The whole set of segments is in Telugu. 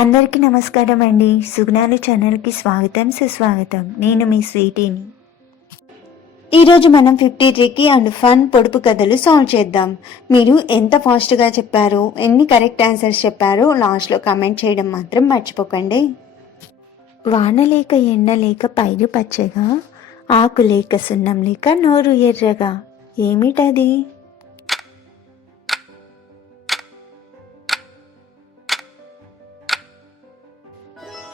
అందరికీ నమస్కారం అండి. సుగుణాలు ఛానల్కి స్వాగతం సుస్వాగతం. నేను మీ స్వీటీని. ఈరోజు మనం 50 ట్రికీ అండ్ ఫన్ పొడుపు కథలు సాల్వ్ చేద్దాం. మీరు ఎంత ఫాస్ట్గా చెప్పారో, ఎన్ని కరెక్ట్ ఆన్సర్స్ చెప్పారో లాస్ట్లో కామెంట్ చేయడం మాత్రం మర్చిపోకండి. వాన లేక ఎండ లేక పైరు పచ్చగా, ఆకు లేక సున్నం లేక నోరు ఎర్రగా, ఏమిటది?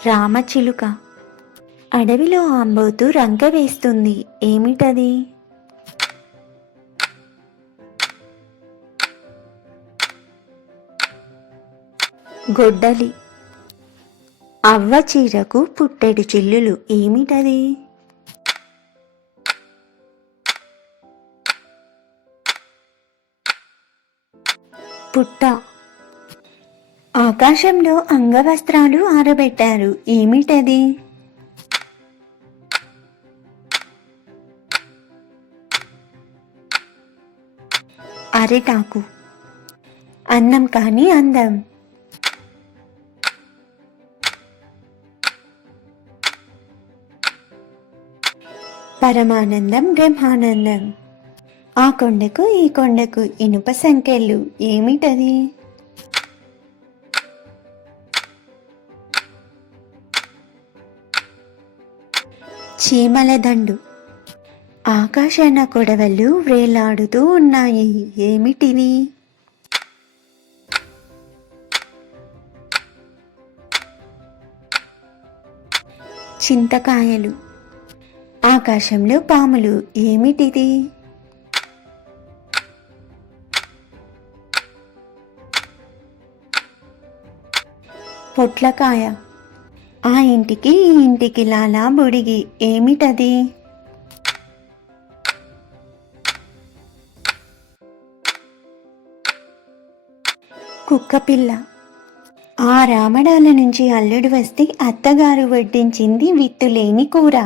రామచిలుక. అడవిలో ఆంబోతు రంక వేస్తుంది, ఏమిటది? గొడ్డలి. అవ్వ చీరకు పుట్టెడు చిల్లులు, ఏమిటది? పుట్ట. ఆకాశంలో అంగవస్త్రాలు ఆరబెట్టారు, ఏమిటది? అరిటాకు. అన్నం కాని అందం. పరమానందం బ్రహ్మానందం. ఆ కొండకు ఈ కొండకు ఇనుప సంకెళ్ళు, ఏమిటది? చీమల దండు. ఆకాశాన కొడవళ్ళు వ్రేలాడుతూ ఉన్నాయి, ఏమిటివి? చింతకాయలు. ఆకాశంలో పాములు, ఏమిటిది? పొట్లకాయ. ఆ ఇంటికి ఈ ఇంటికి లాలా బుడిగి, ఏమిటది? కుక్కపిల్ల. ఆ రామడాల నుంచి అల్లుడు వస్తే అత్తగారు వడ్డించింది విత్తులేని కూర.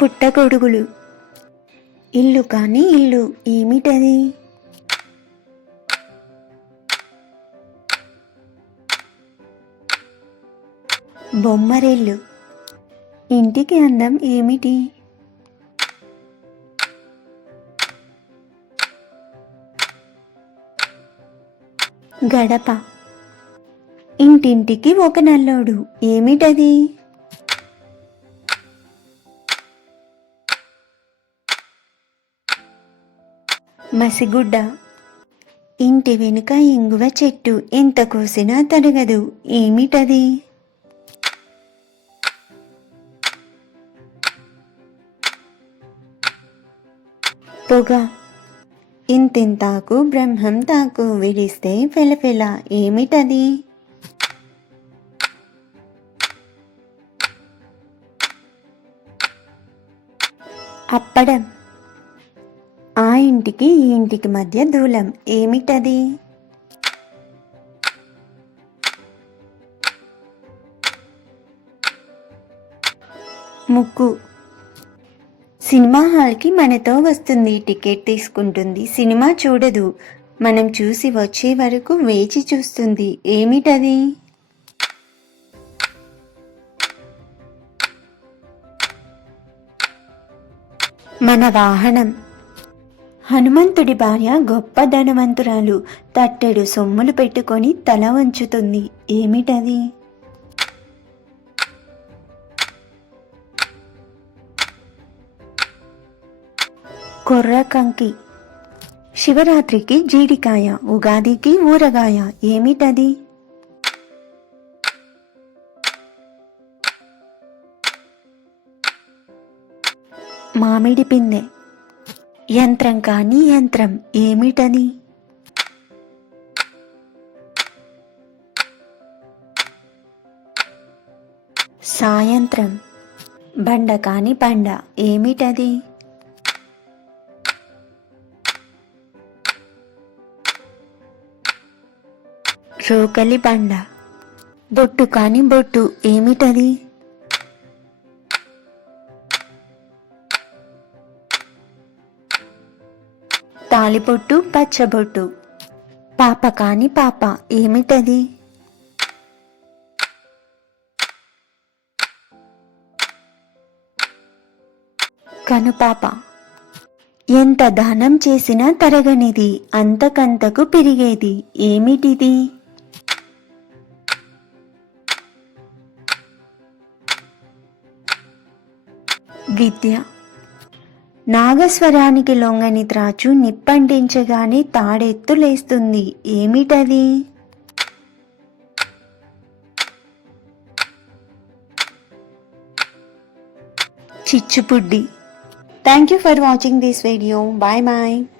పుట్టగొడుగులు. ఇల్లు కాని ఇల్లు, ఏమిటది? బొమ్మరిల్లు. ఇంటికి అందం ఏమిటి? గడప. ఇంటింటికి ఒక నల్లోడు, ఏమిటది? మసిగుడ్డ. ఇంటి వెనుక ఇంగువ చెట్టు, ఎంత కోసినా తరగదు, ఏమిటది? పొగ. ఇంతింతాకు బ్రహ్మం తాకు, విడిస్తే ఫెలఫెల, ఏమిటది? అప్పడం. ఆ ఇంటికి ఈ ఇంటికి మధ్య దూలం, ఏమిటది? ముక్కు. సినిమా హాల్కి మనతో వస్తుంది, టికెట్ తీసుకుంటుంది, సినిమా చూడదు, మనం చూసి వచ్చే వరకు వేచి చూస్తుంది, ఏమిటది? మన వాహనం. హనుమంతుడి భార్య గొప్ప ధనవంతురాలు, తట్టెడు సొమ్ములు పెట్టుకొని తల వంచుతుంది, ఏమిటది? కొర్ర కంకి. శివరాత్రికి జీడికాయ, ఉగాదికి ఊరగాయ, ఏమిటది? మామిడి పిందె. యంత్రం కాని యంత్రం, ఏమిటది? సాయంత్రం. బండ కాని బండ, ఏమిటది? రోకలి బండ. బొట్టు కాని బొట్టు, ఏమిటది? తాలిపొట్టు పచ్చబొట్టు. పాప కాని పాప ఏమిటది? కనుపాప. ఎంత దానం చేసినా తరగనిది, అంతకంతకు పెరిగేది ఏమిటిది? విద్య. నాగస్వరానికి లొంగని త్రాచు నిప్పంటించగానే తాడెత్తు లేస్తుంది ఏమిటది? చిచ్చుపుడ్డి. Thank you for watching this video. Bye bye.